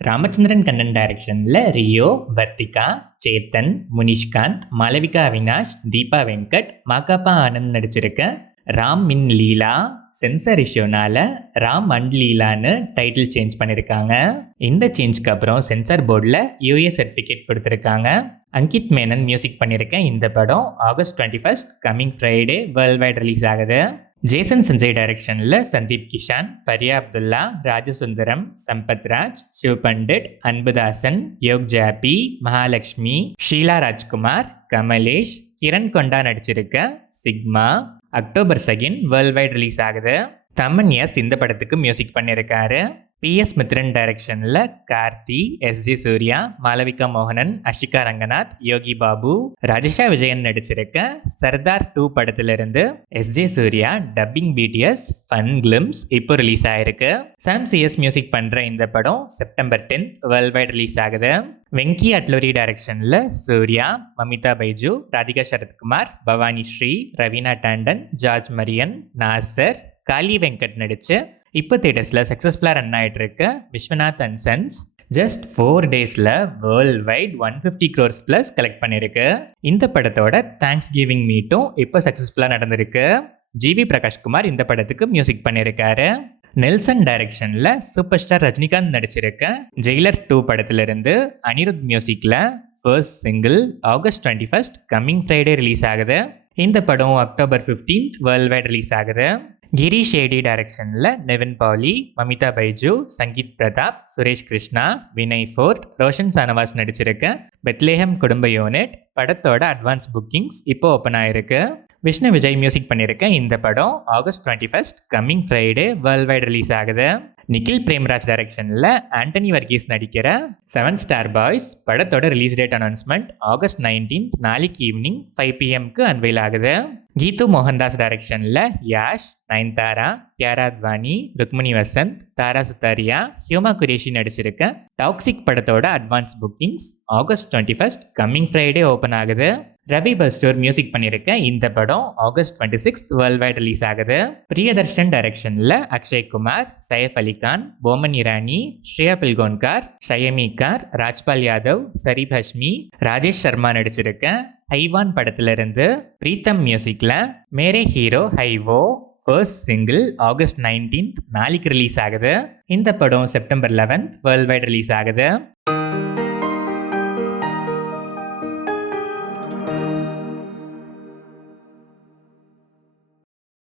ராமச்சந்திரன் கண்ணன் டைரக்ஷன்ல ரியோ, வர்த்திகா, சேத்தன், முனிஷ்காந்த், மாளவிகா அவினாஷ், தீபா வெங்கட், மாகாபா ஆனந்த் நடிச்சிருக்க ராம் மின் லீலா சென்சார் இஷ்யூனால ராம் அண்ட் லீலான்னு டைட்டில் சேஞ்ச் பண்ணியிருக்காங்க. இந்த சேஞ்சுக்கு அப்புறம் சென்சார் போர்டில் யூஏ சர்டிஃபிகேட் கொடுத்துருக்காங்க. அங்கித் மேனன் மியூசிக் பண்ணியிருக்க இந்த படம் August 21 coming Friday world wide release ஆகுது. ஜேசன் சஞ்சய் டைரக்ஷனில் சந்தீப் கிஷான், ஃபரியா அப்துல்லா, ராஜசுந்தரம், சம்பத் ராஜ், சிவ் பண்டிட், அன்புதாசன், யோக் ஜாபி, மகாலட்சுமி, ஷீலா ராஜ்குமார், கமலேஷ், கிரண் கொண்டா நடிச்சிருக்க Sigma October 2 world wide release ஆகுது. தமன் எஸ் இந்த படத்துக்கு மியூசிக் பண்ணியிருக்காரு. PS மித்ரன் டைரக்ஷனில் கார்த்தி, SJ சூர்யா, மாளவிகா மோகனன், அஷிகா ரங்கநாத், யோகி பாபு, ராஜேஷா விஜயன் நடிச்சிருக்க சர்தார் 2 படத்திலிருந்து SJ Suryah dubbing BTS fun glimpse இப்போ ரிலீஸ் ஆயிருக்கு. சாம் CS மியூசிக் பண்ற இந்த படம் செப்டம்பர் 10 வேர்ல்ட் வைட் ரிலீஸ் ஆகுது. வெங்கி அட்லூரி டைரக்ஷனில் சூர்யா, மமிதா பைஜு, ராதிகா சரத்குமார், பவானி ஸ்ரீ, ரவீனா டாண்டன், ஜார்ஜ் மரியன், நாசர், காளி வெங்கட் நடிச்சு இப்போ தியேட்டர்ஸில் சக்ஸஸ்ஃபுல்லாக ரன் ஆகிட்டு இருக்கு விஸ்வநாத் அண்ட் சன்ஸ் ஜஸ்ட் 4 டேஸில் world wide 150 crores plus collect பண்ணியிருக்கு. இந்த படத்தோட தேங்க்ஸ் கிவிங் மீட்டும் இப்போ சக்ஸஸ்ஃபுல்லாக நடந்திருக்கு. GV பிரகாஷ்குமார் இந்த படத்துக்கு மியூசிக் பண்ணியிருக்காரு. நெல்சன் டைரக்ஷனில் சூப்பர் ஸ்டார் ரஜினிகாந்த் நடிச்சிருக்க ஜெயிலர் 2 படத்திலிருந்து அனிருத் மியூசிக்கில் first single August 21 coming Friday release ஆகுது. இந்த படம் அக்டோபர் 15 வேர்ல்ட் வைட் ரிலீஸ் ஆகுது. கிரீஷ் ஏடி டைரக்ஷனில் நிவின் பவுலி, மமிதா பைஜு, சங்கீத் பிரதாப், சுரேஷ் கிருஷ்ணா, வினய் ஃபோர்ட், ரோஷன் சானவாஸ் நடிச்சிருக்க பெத்லேஹம் குடும்ப யூனிட் படத்தோட அட்வான்ஸ் புக்கிங்ஸ் இப்போ ஓப்பன் ஆயிருக்கு. விஷ்ணு விஜய் மியூசிக் பண்ணியிருக்க இந்த படம் August 21 coming Friday world wide release ஆகுது. நிக்கில் பிரேம்ராஜ் டைரக்ஷனில் ஆண்டனி வர்கீஸ் நடிக்கிற 7 ஸ்டார் பாய்ஸ் படத்தோட ரிலீஸ் டேட் அனௌன்ஸ்மெண்ட் ஆகஸ்ட் 19 நாளைக்கு ஈவினிங் 5 PM அன்வெயில் ஆகுது. கீது மோகன்தாஸ் டைரக்ஷனில் யாஷ், நயன்தாரா, கியாரா அத்வானி, ருக்மணி வசந்த், தாரா சுத்தாரியா, ஹியூமா குரேஷி நடிச்சிருக்க டாக்ஸிக் படத்தோட advance bookings August 21 coming Friday open ஆகுது. ரவி பஸ்டோர் மியூசிக் பண்ணியிருக்க இந்த படம் ஆகஸ்ட் 26 வேர்ல்ட் வைட் ரிலீஸ் ஆகுது. பிரியதர்ஷன் டைரக்ஷனில் அக்ஷய் குமார், சைஃப் அலிகான், போமன் இரானி, ஸ்ரேயா பில்கோன்கார், ஷயமி கார், ராஜ்பால் யாதவ், சரீப் ஹஷ்மி, ராஜேஷ் சர்மா நடிச்சிருக்க ஹைவான் படத்திலிருந்து பிரீத்தம் மியூசிக்ல மேரே ஹீரோ ஹைவோ ஃபர்ஸ்ட் சிங்கிள் ஆகஸ்ட் 19 நாளைக்கு ரிலீஸ் ஆகுது. இந்த படம் செப்டம்பர் 11 வேர்ல்ட் வைட் ரிலீஸ் ஆகுது.